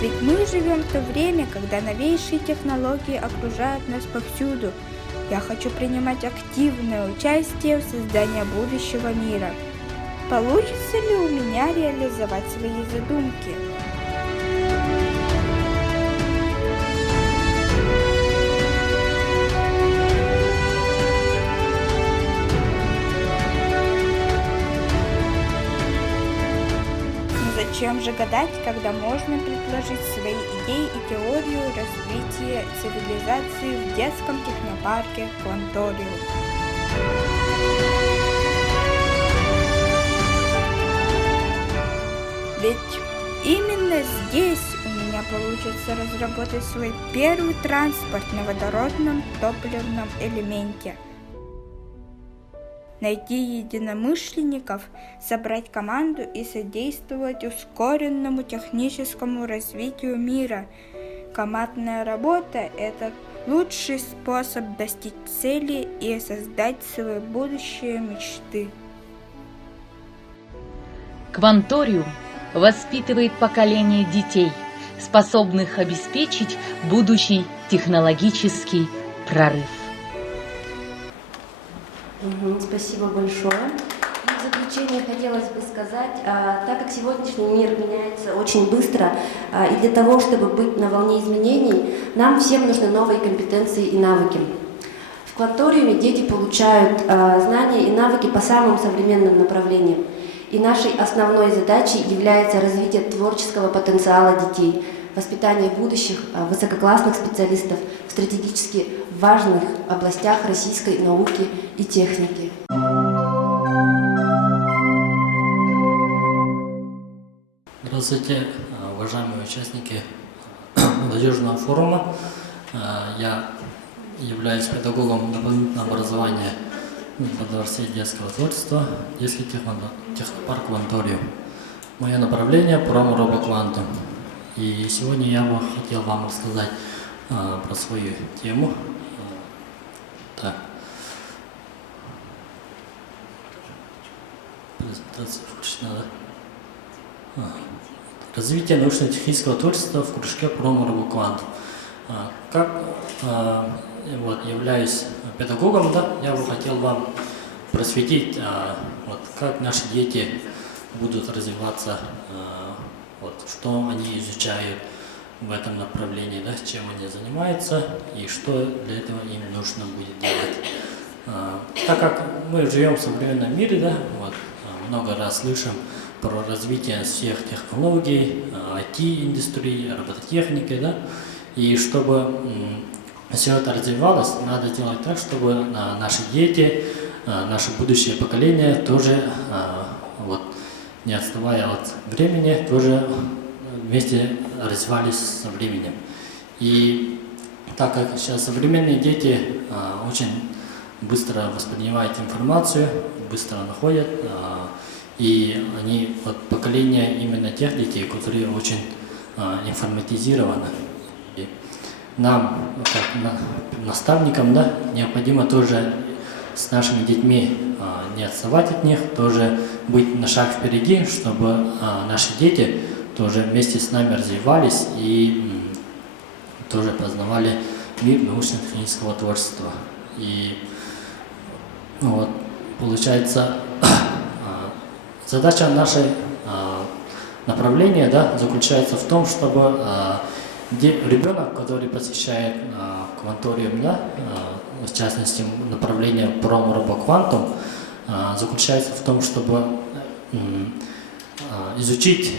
Ведь мы живем в то время, когда новейшие технологии окружают нас повсюду. Я хочу принимать активное участие в создании будущего мира. Получится ли у меня реализовать свои задумки? Зачем же гадать, когда можно предложить свои идеи и теорию развития цивилизации в детском технопарке Кванториум? Ведь именно здесь у меня получится разработать свой первый транспорт на водородном топливном элементе. Найти единомышленников, собрать команду и содействовать ускоренному техническому развитию мира. Командная работа – это лучший способ достичь цели и создать свои будущие мечты. Кванториум воспитывает поколение детей, способных обеспечить будущий технологический прорыв. Спасибо большое. И в заключение хотелось бы сказать, так как сегодняшний мир меняется очень быстро, и для того, чтобы быть на волне изменений, нам всем нужны новые компетенции и навыки. В Кванториуме дети получают знания и навыки по самым современным направлениям. И нашей основной задачей является развитие творческого потенциала детей, воспитание будущих высококлассных специалистов в стратегически важных областях российской науки и техники. Здравствуйте, уважаемые участники молодежного форума. Я являюсь педагогом дополнительного образования в университете детского творчества, детский технопарк Кванториум. Мое направление – промо-робоквантум. И сегодня я бы хотел вам рассказать про свою тему. Презентация включена, да? Развитие научно-технического творчества в кружке «Промо-робоквант». Вот, являюсь педагогом, да, я бы хотел вам просветить, вот, как наши дети будут развиваться, вот, что они изучают в этом направлении, да, чем они занимаются и что для этого им нужно будет делать. Так как мы живем в современном мире, да, вот, много раз слышим про развитие всех технологий, IT-индустрии, робототехники, да, и чтобы все это развивалось, надо делать так, чтобы наши дети, наше будущее поколение тоже, вот, не отставая от времени, тоже вместе развивались со временем. И так как сейчас современные дети очень быстро воспринимают информацию, быстро находят, и они, вот, поколение именно тех детей, которые очень информатизированы. И нам, как наставникам, да, необходимо тоже с нашими детьми не отставать от них, тоже быть на шаг впереди, чтобы наши дети тоже вместе с нами развивались и тоже познавали мир научно-технического творчества. И вот, получается, задача нашей направления, да, заключается в том, чтобы ребенок, который посещает кванториум, да, в частности направление промо-робоквантум, заключается в том, чтобы изучить,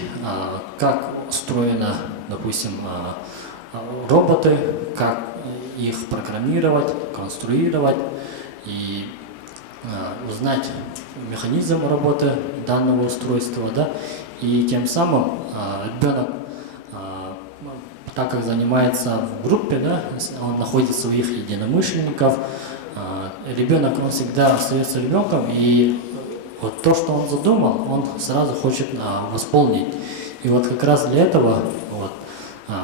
как устроены, допустим, роботы, как их программировать, конструировать и узнать механизм работы данного устройства, да, и тем самым ребенок, так как занимается в группе, да, он находит своих единомышленников, ребенок, он всегда остается ребенком, и вот то, что он задумал, он сразу хочет восполнить. И вот как раз для этого вот,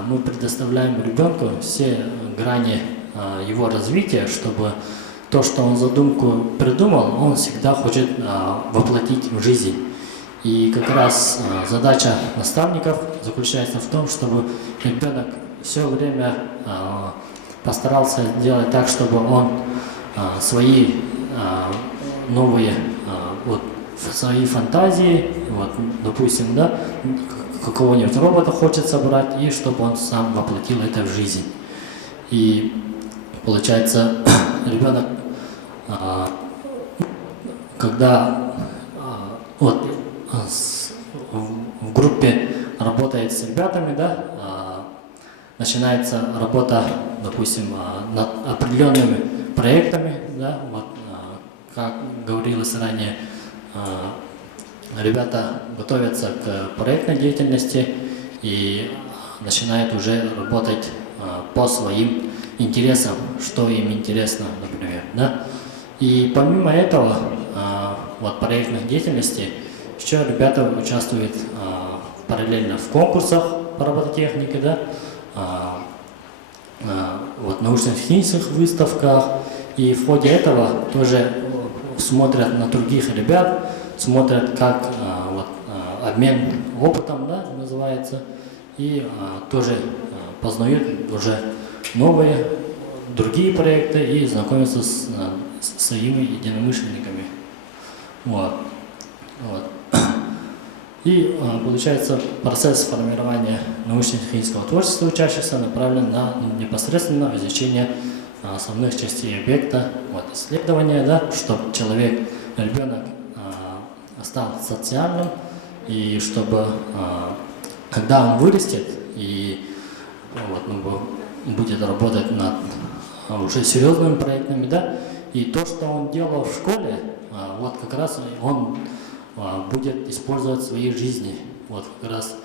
мы предоставляем ребенку все грани его развития, чтобы то, что он задумку придумал, он всегда хочет воплотить в жизнь. И как раз задача наставников заключается в том, чтобы ребенок все время постарался делать так, чтобы он свои новые вот, свои фантазии, вот, допустим, да, какого-нибудь робота хочет собрать, и чтобы он сам воплотил это в жизнь. И получается, ребенок, когда вот, в группе работает с ребятами, да, начинается работа, допустим, над определенными проектами, да, вот, как говорилось ранее, ребята готовятся к проектной деятельности и начинают уже работать по своим интересам, что им интересно, например, да. И помимо этого, вот, проектных деятельностей, еще ребята участвуют параллельно в конкурсах по робототехнике, да, вот, научно-технических выставках, и в ходе этого тоже смотрят на других ребят, смотрят, как вот, обмен опытом, да, называется, и тоже познают уже новые, другие проекты и знакомятся с своими единомышленниками. Вот. Вот. И получается, процесс формирования научно-технического творчества учащихся направлен на непосредственно изучение основных частей объекта, вот, исследования, да, чтобы человек, ребенок стал социальным, и чтобы, когда он вырастет и вот, будет работать над уже серьезными проектами, да, и то, что он делал в школе, вот как раз он будет использовать в своей жизни. Вот как раз,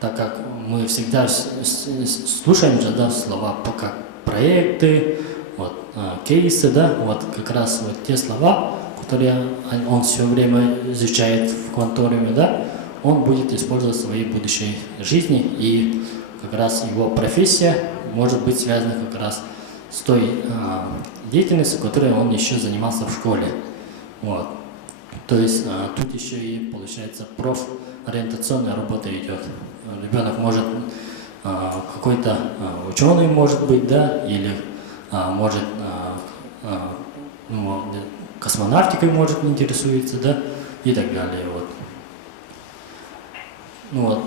так как мы всегда слушаем же, да, слова как проекты, вот, кейсы, да, вот как раз вот те слова, которые он все время изучает в кванториуме, да, он будет использовать в своей будущей жизни, и как раз его профессия может быть связана как раз с той деятельностью, которой он еще занимался в школе. Вот. То есть тут еще и получается профориентационная работа идет. Ребенок может какой-то ученый может быть, да, или может космонавтикой может интересуется, да, и так далее. Вот. Ну вот,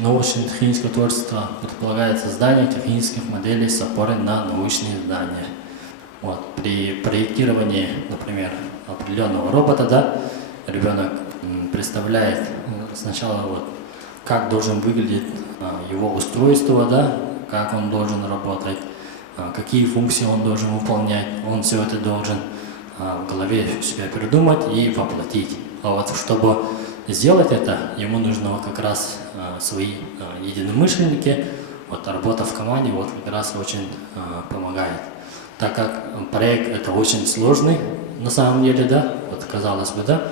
научно-техническое творчество предполагает создание технических моделей с опорой на научные знания. Вот. При проектировании, например, определенного робота, да, ребенок представляет сначала, вот, как должен выглядеть его устройство, да, как он должен работать, какие функции он должен выполнять. Он все это должен в голове себя придумать и воплотить. А вот чтобы сделать это, ему нужно вот как раз свои единомышленники. Вот работа в команде вот как раз очень помогает. Так как проект это очень сложный на самом деле, да, вот казалось бы, да,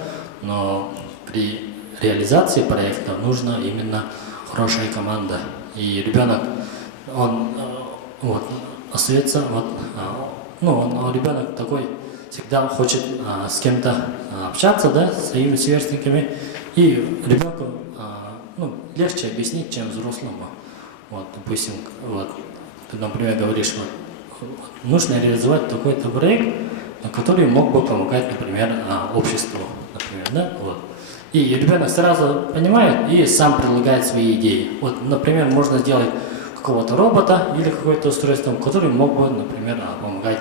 но при реализации проекта нужна именно хорошая команда. И ребенок, он вот, остается, вот, ну, ребенок такой всегда хочет с кем-то общаться, да, с своими сверстниками, и ребенку легче объяснить, чем взрослому. Вот, допустим, вот, ты, например, говоришь, вот, нужно реализовать такой-то проект, который мог бы помогать, например, обществу, например, да, вот. И ребенок сразу понимает и сам предлагает свои идеи. Вот, например, можно сделать какого-то робота или какое-то устройство, который мог бы, например, помогать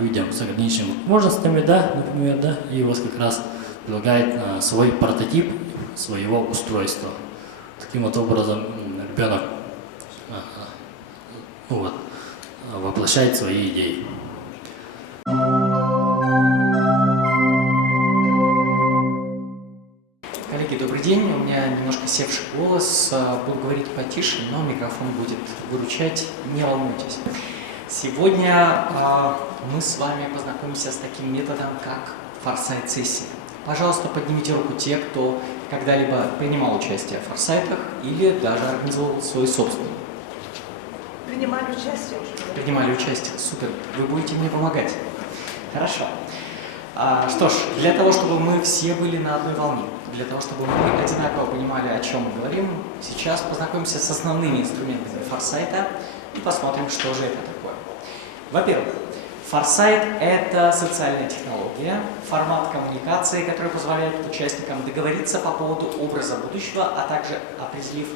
людям с ограниченными возможностями, да, например, да, и вот как раз предлагает свой прототип своего устройства. Таким вот образом ребенок воплощает свои идеи. Коллеги, добрый день. У меня немножко севший голос. Буду говорить потише, но микрофон будет выручать. Не волнуйтесь. Сегодня мы с вами познакомимся с таким методом, как форсайт-сессия. Пожалуйста, поднимите руку те, кто когда-либо принимал участие в форсайтах или даже организовал свой собственный. Принимали участие уже? Принимали участие. Супер. Вы будете мне помогать. Хорошо. Что ж, для того, чтобы мы все были на одной волне, для того, чтобы мы одинаково понимали, о чем мы говорим, сейчас познакомимся с основными инструментами форсайта и посмотрим, что же это такое. Во-первых, форсайт – это социальная технология, формат коммуникации, который позволяет участникам договориться по поводу образа будущего, а также, определив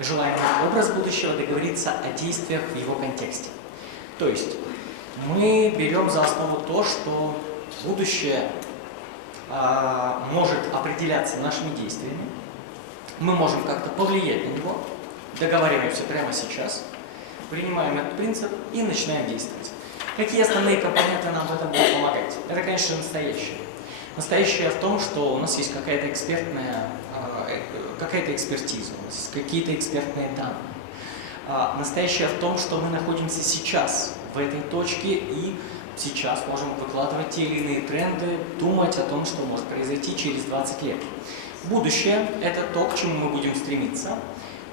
желаемый образ будущего, договориться о действиях в его контексте. То есть мы берем за основу то, что будущее может определяться нашими действиями, мы можем как-то повлиять на него, договариваемся прямо сейчас, принимаем этот принцип и начинаем действовать. Какие основные компоненты нам в этом будут помогать? Это, конечно, настоящее. Настоящее в том, что у нас есть какая-то экспертиза, у нас есть какие-то экспертные данные. Настоящее в том, что мы находимся сейчас в этой точке и сейчас можем выкладывать те или иные тренды, думать о том, что может произойти через 20 лет. Будущее – это то, к чему мы будем стремиться.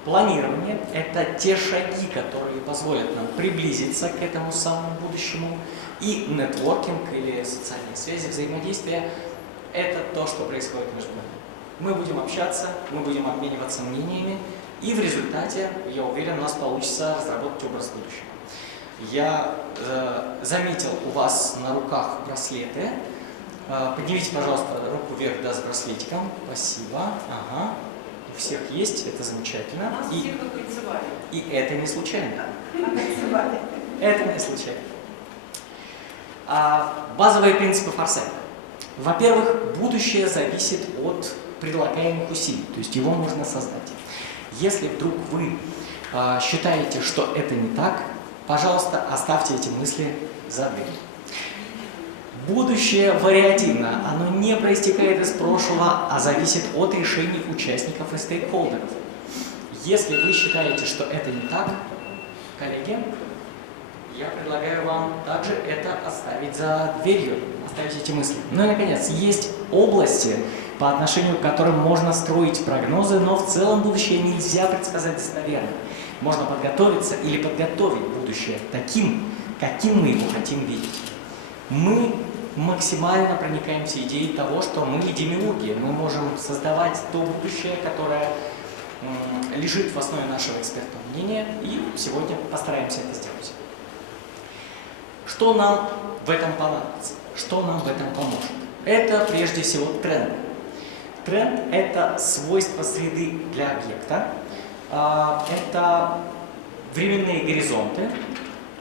Планирование – это те шаги, которые позволят нам приблизиться к этому самому будущему. И нетворкинг или социальные связи, взаимодействие – это то, что происходит между нами. Мы будем общаться, мы будем обмениваться мнениями, и в результате, я уверен, у нас получится разработать образ будущего. Я заметил у вас на руках браслеты. Поднимите, пожалуйста, руку вверх, да, с браслетиком. Спасибо. Ага. У всех есть, это замечательно. И это не случайно. Это не случайно. Базовые принципы форсайта. Во-первых, будущее зависит от предлагаемых усилий, то есть его можно создать. Если вдруг вы считаете, что это не так, пожалуйста, оставьте эти мысли за дверью. Будущее вариативно, оно не проистекает из прошлого, а зависит от решений участников и стейкхолдеров. Если вы считаете, что это не так, коллеги, я предлагаю вам также это оставить за дверью, оставить эти мысли. Ну и, наконец, есть области, по отношению к которым можно строить прогнозы, но в целом будущее нельзя предсказать достоверно. Можно подготовиться или подготовить будущее таким, каким мы его хотим видеть. Мы максимально проникаемся идеей того, что мы демиурги, мы можем создавать то будущее, которое лежит в основе нашего экспертного мнения, и сегодня постараемся это сделать. Что нам в этом понадобится? Что нам в этом поможет? Это прежде всего тренды. Тренд – это свойство среды для объекта, это временные горизонты.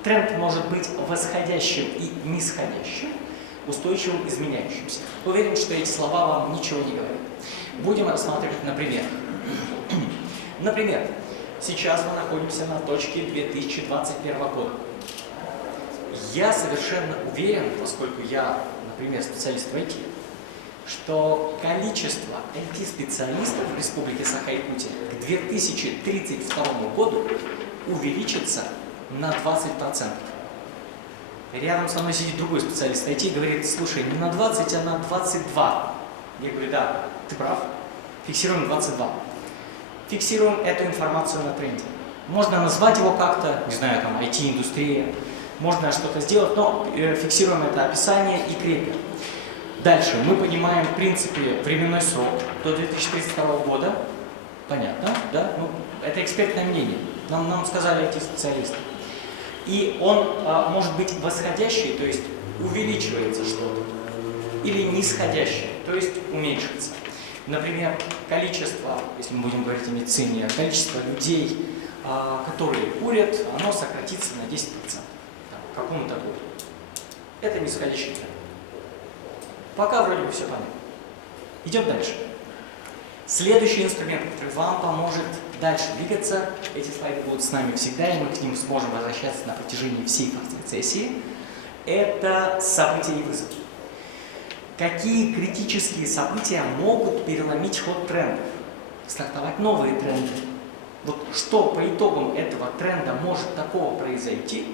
Тренд может быть восходящим и нисходящим, устойчивым, изменяющимся. Уверен, что эти слова вам ничего не говорят. Будем рассматривать на примерах. Например, сейчас мы находимся на точке 2021 года. Я совершенно уверен, поскольку я, например, специалист в IT, что количество IT-специалистов в Республике Саха-Якутия к 2032 году увеличится на 20%. Рядом со мной сидит другой специалист IT и говорит: слушай, не на 20, а на 22. Я говорю: да, ты прав, фиксируем 22. Фиксируем эту информацию на тренде. Можно назвать его как-то, не знаю, там, IT-индустрия, можно что-то сделать, но фиксируем это описание и крепим. Дальше мы понимаем, в принципе, временной срок до 2032 года. Понятно, да? Ну, это экспертное мнение. Нам сказали эти специалисты. И он может быть восходящий, то есть увеличивается что-то, или нисходящий, то есть уменьшится. Например, количество, если мы будем говорить о медицине, количество людей, которые курят, оно сократится на 10% к какому-то году. Это нисходящий тренд. Пока вроде бы все понятно. Идем дальше. Следующий инструмент, который вам поможет дальше двигаться, эти слайды будут с нами всегда, и мы к ним сможем возвращаться на протяжении всей факт-сессии, это события и вызовы. Какие критические события могут переломить ход трендов, стартовать новые тренды? Вот что по итогам этого тренда может такого произойти,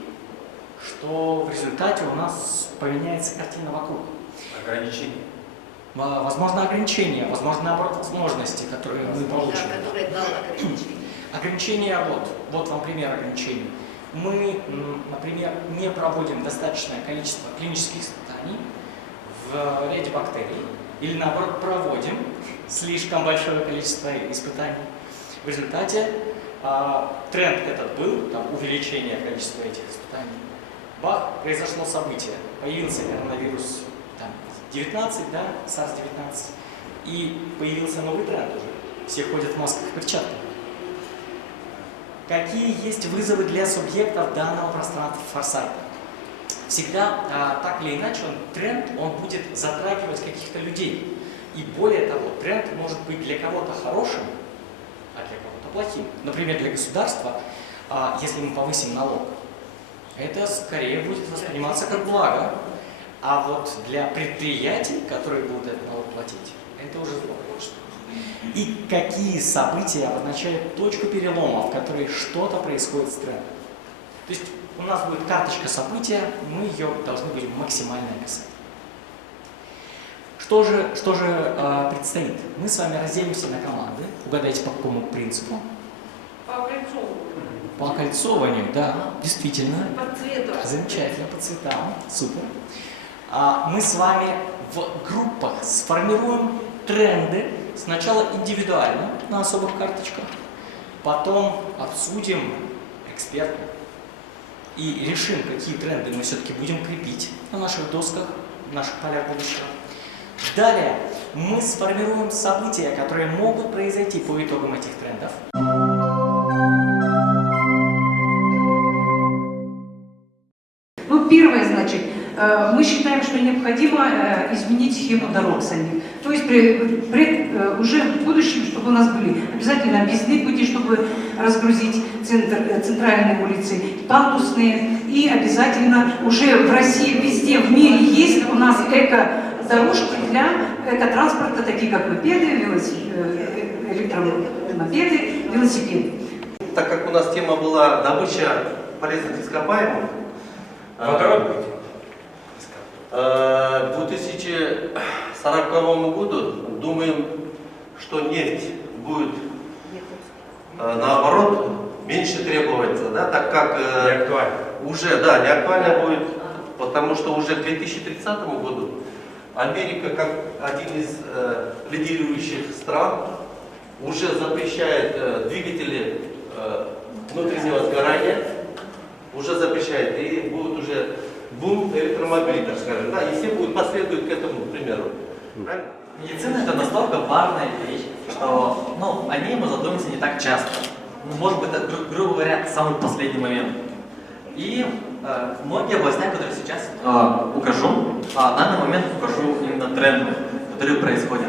что в результате у нас поменяется картина вокруг? Ограничения. Возможно, ограничения, возможно, наоборот, возможности, которые мы получим. Ограничения, вот вам пример ограничений. Мы, например, не проводим достаточное количество клинических испытаний в ряде бактерий, или наоборот, проводим слишком большое количество испытаний. В результате тренд этот был, там, увеличение количества этих испытаний. Бах, произошло событие, появился коронавирус 19, да, SARS-19, и появился новый тренд уже. Все ходят в масках и перчатках. Какие есть вызовы для субъектов данного пространства форсайта? Всегда, так или иначе, тренд будет затрагивать каких-то людей. И более того, тренд может быть для кого-то хорошим, а для кого-то плохим. Например, для государства, если мы повысим налог, это скорее будет восприниматься как благо. А вот для предприятий, которые будут этот налог платить, это уже зло, конечно. И какие события обозначают точку перелома, в которой что-то происходит с трендом. То есть у нас будет карточка события, мы ее должны будем максимально описать. Что же предстоит? Мы с вами разделимся на команды. Угадайте, по какому принципу? По окольцовыванию. По окольцованию, да, действительно. По цвету. Замечательно, по цветам, супер. Мы с вами в группах сформируем тренды, сначала индивидуально на особых карточках, потом обсудим экспертно и решим, какие тренды мы все-таки будем крепить на наших досках, в наших полях будущего. Далее мы сформируем события, которые могут произойти по итогам этих трендов. Ну, первое, значит, мы считаем, что необходимо изменить схему дорог самих. То есть уже в будущем, чтобы у нас были обязательно объездные пути, чтобы разгрузить центральные улицы, пандусные. И обязательно уже в России, везде в мире есть у нас эко-дорожки для экотранспорта, такие как мопеды, электромопеды, велосипеды. Так как у нас тема была добыча полезных ископаемых, к 2040 году думаем, что нефть будет наоборот меньше требоваться, да, так как уже не актуально будет потому что уже к 2030 году Америка, как один из лидирующих стран, уже запрещает двигатели внутреннего сгорания, уже запрещает, и будет уже бум электромобилей, так скажем, да, и все будут последовать к этому примеру. Правильно? Медицина – это настолько важная вещь, что о ней мы задумываемся не так часто. Может быть, это, грубо говоря, самый последний момент. И многие области, которые сейчас укажу, на данный момент укажу именно тренды, которые происходят.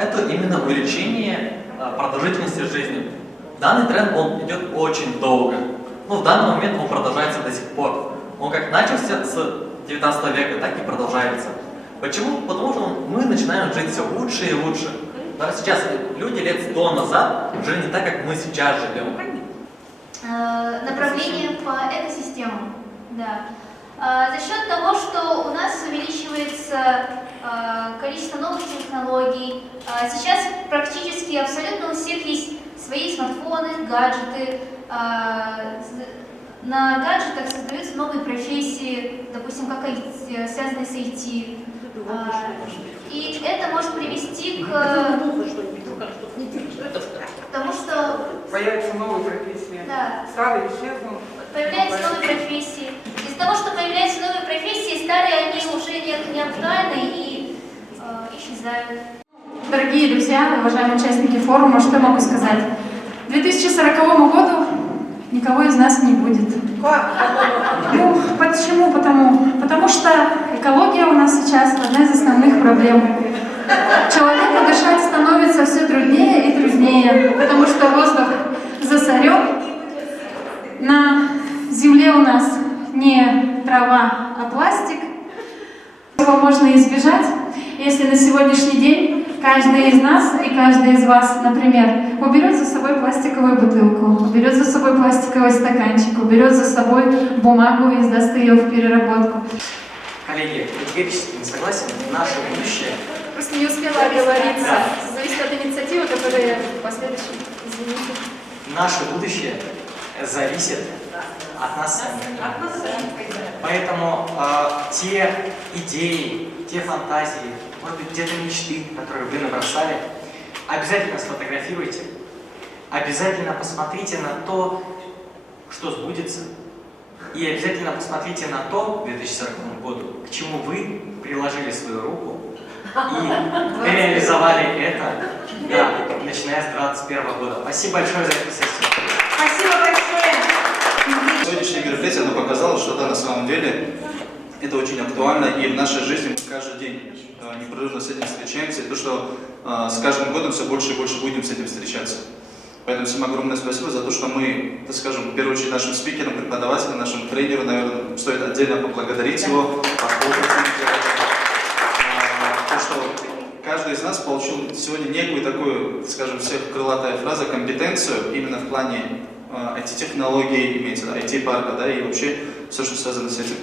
Это именно увеличение продолжительности жизни. Данный тренд, он идет очень долго. В данный момент он продолжается до сих пор. Он как начался с 19 века, так и продолжается. Почему? Потому что мы начинаем жить все лучше и лучше. Даже сейчас люди лет 100 назад жили не так, как мы сейчас живем. Направление по экосистемам. Да. За счет того, что у нас увеличивается количество новых технологий, сейчас практически абсолютно у всех есть свои смартфоны, гаджеты. На гаджетах создаются новые профессии, допустим, как IT, связанные с IT. И это может привести к тому, что появятся новые профессии, да, старые исчезнут. Появляются новые профессии. Из-за того, что появляются новые профессии, старые они уже не актуальны и исчезают. Дорогие друзья, уважаемые участники форума, что я могу сказать? К 2040 году никого из нас не будет. Почему? Потому что экология у нас сейчас одна из основных проблем. Человеку дышать становится все труднее и труднее, потому что воздух засорен. На земле у нас не трава, а пластик. Его можно избежать, если на сегодняшний день каждый из нас и каждый из вас, например, уберет за собой пластиковую бутылку, уберет за собой пластиковый стаканчик, уберет за собой бумагу и сдаст ее в переработку. Коллеги, категорически не согласен. Наше будущее... Просто не успела оговориться. Зависит от инициативы, которая в последующем, извините. Наше будущее зависит от нас самих. Поэтому те идеи, те фантазии, может быть, где-то мечты, которые вы набросали, обязательно сфотографируйте, обязательно посмотрите на то, что сбудется, и обязательно посмотрите на то, к 2040 году, к чему вы приложили свою руку и реализовали это, да, начиная с 2021 года. Спасибо большое за эту сессию. Спасибо большое. Сегодняшнее мероприятие показало, что да, на самом деле это очень актуально, и в нашей жизни мы каждый день непрерывно с этим встречаемся, и то, что с каждым годом все больше и больше будем с этим встречаться. Поэтому всем огромное спасибо за то, что мы, так скажем, в первую очередь нашим спикерам, преподавателям, нашему тренеру, наверное, стоит отдельно поблагодарить его. То, что каждый из нас получил сегодня некую такую, скажем, всех крылатая фраза, компетенцию именно в плане IT-технологий, имеется IT-парка, да, и вообще все, что связано с этим.